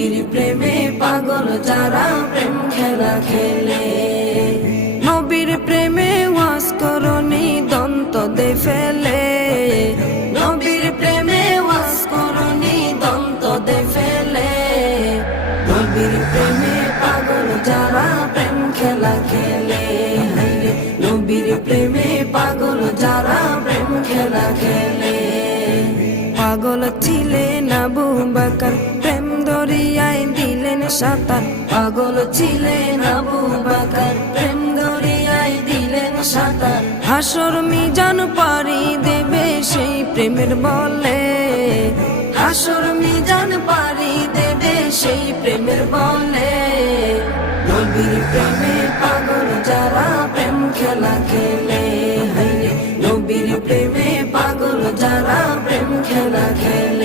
নবীর প্রেমে পাগল যারা প্রেম খেলা খেলে। নবীর প্রেমে ওয়াজ করনি দন্ত দে ফেলে, নবীর প্রেমে ওয়াজ করনি দন্ত দে ফেলে। নবীর প্রেমে পাগল যারা প্রেম খেলা খেলে, নবীর প্রেমে পাগল যারা প্রেম খেলা খেলে। পাগল ছিলেন আবু বকর প্রেম দরিয়ায় দিলেন সাঁতার, পাগল ছিলেন আবু বকর প্রেম দরিয়ায় দিলেন সাঁতার। হাসর মিজান পারি দেবে সেই প্রেমের বলে, হাসর মিজান পারি দেবে সেই প্রেমের বলে। নবীর প্রেমে পাগল যারা প্রেম খেলা খেলে, নবীর প্রেমে পাগল যারা প্রেম খেলা খেলে।